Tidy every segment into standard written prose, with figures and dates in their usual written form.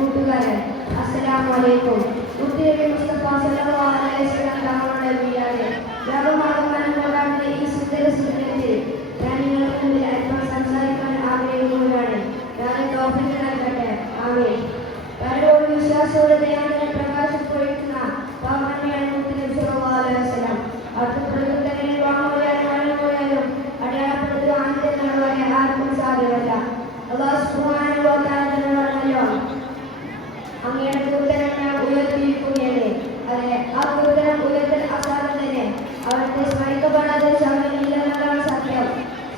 കൂട്ടുകാരൻ, അസ്സലാമു അലൈക്കും. മുത്തുനബി മുസ്തഫ സല്ലല്ലാഹു അലൈഹി വസല്ലം തങ്ങളുടെ വീടാണ് ലോകമാകമാനങ്ങളുടെ ഈ സുന്ദര സുന്ദരത്തിൽ ഞാൻ നിങ്ങൾക്ക് മുന്നിൽ അല്പം സംസാരിക്കാൻ ആഗ്രഹിക്കുകയാണ്. ഞാൻ തൗഫീഖ് നൽകട്ടെ. ആമീൻ. പരലോക വിശ്വാസത്തോടെ ദൈവത്തിന്റെ പ്രകാശം പൊഴിക്കുന്ന പൗർണമിയാണ് മുത്തുനബി സല്ലല്ലാഹു അലൈഹി വസല്ലം. അവിടുത്തെ പ്രകൃതങ്ങളിൽ വാങ്ങുകയാലും അടയാളപ്പെടുത്തുക ആദ്യത്തെ ആർക്കും സാധ്യമല്ല. അല്ലാഹു സുബ്ഹാനഹു വ തആല തന്നെ പറഞ്ഞല്ലോ, അങ്ങയുടെ ദൂതനെ ഞാൻ ഉയർത്തിയിരിക്കുകയാണ്. അതെ, ആ ദൂതനെ ഉയർത്തൽ അസാധം തന്നെ. അവിടുത്തെ സ്മരിക്കപ്പെടാതെ സമയമില്ലെന്നതാണ് സത്യം.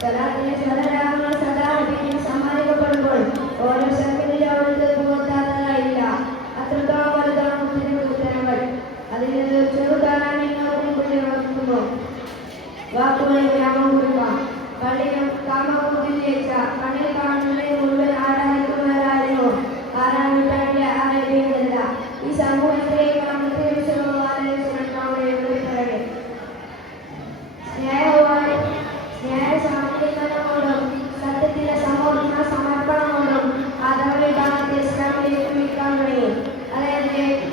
സ്വലാത്തിന്റെ സ്വരരാഗങ്ങൾ സദാ നബിക്ക് സമ്മാനിക്കപ്പെടുമ്പോൾ ഓരോ സെക്കൻഡിലും അവിടുത്തെ പുറത്താത്തതായില്ല. അത്രത്തോളം വലുതാണ് മുസ്ലിം ദൂതനങ്ങൾ. അതിൽ നിന്ന് ചെറുതാനാണ് നിങ്ങൾക്ക് മുമ്പിൽ വയ്ക്കുന്നു. വാക്കുകളിൽ ഗ്രാമം കൊടുക്കാം. പള്ളിയും കാമകൂട്ടിൽ ജയിച്ച കണ്ണിൽ കാണുന്നതിന് മുഴുവൻ ആരാധിക്കുന്നവരായിരുന്നു. ആറാം നൂറ്റാണ്ടിലെ അറേബ്യയിലല്ല, ഈ സമൂഹത്തിലേക്ക് സ്നേഹസാമീകരണത്തോടും സത്യത്തിന്റെ സമർപ്പണത്തോടും ആദരവിഭാഗത്തെ ഇസ്ലാമിലേക്ക് വിൽക്കാൻ കഴിയും. അതായത്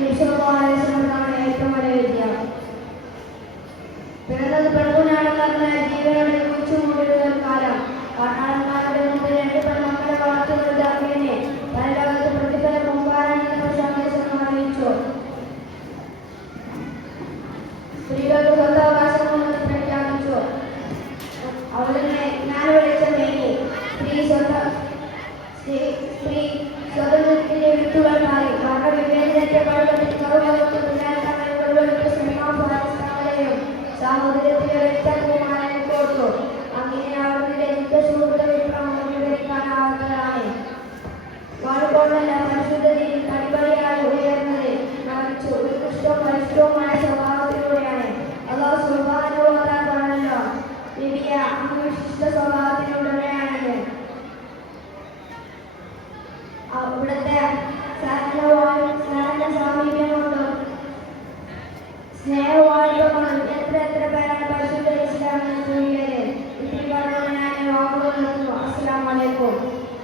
ഏറ്റവും വലിയ വിദ്യ. പിറന്നത് പെൺകുഞ്ഞാണെന്ന് ജീവനോടെ കുറിച്ചു മൂടിയിരുന്ന ഒരു കാലം. പട്ടാളക്കാരുടെ മുമ്പിൽ 2 പെൺമക്കളെ വളർത്തി വലുതാക്കിയതിനെ പരലോകത്ത് പ്രതിഫലം മുമ്പാറാണെന്ന സന്ദേശം അറിയിച്ചു. സ്ത്രീകൾക്ക് സ്വന്തവകാശമെന്ന് പ്രഖ്യാപിച്ചു. അവരുടെ ഞാൻ വിളിച്ച മേനി സ്ത്രീ സ്വതന്ത്രത്തിന്റെ വിത്തുകൾ മാറി വർഗവിവേചനത്തെ സാഹോദര്യത്തിന്റെ വ്യക്തവുമായ കൊടുത്തു. അങ്ങനെ അവരുടെ നിത്യസൂഹൃത വിപ്ലവം വിവരിക്കാനാവുന്നതാണ്. വാഴുകൊണ്ടല്ല പരിശുദ്ധതയിൽ കടിപടിയായി ഉയർന്നത് മറിച്ചു ഉത്കൃഷ്ടവും പരിശുദ്ധവുമായ സ്വഭാവത്തിലൂടെയാണ്. അല്ലാഹു സുബ്ഹാനഹു വ തആല പറഞ്ഞല്ലോ, നബിയെ അങ്ങ് വിശിഷ്ട സ്വഭാവത്തിനുടമയാണെന്ന്. അവിടുത്തെ സഹന സാമീപ്യം കൊണ്ടും സ്നേഹവാഴ്ചകൊണ്ടും എത്ര പേരാണ് പരിശുദ്ധ ഇസ്ലാമിനെ കൂടിയത്. ഇത്തിരി പറഞ്ഞു ഞാൻ വാക്കുകൾ നിർത്തുന്നു. അസ്സലാമു അലൈക്കും.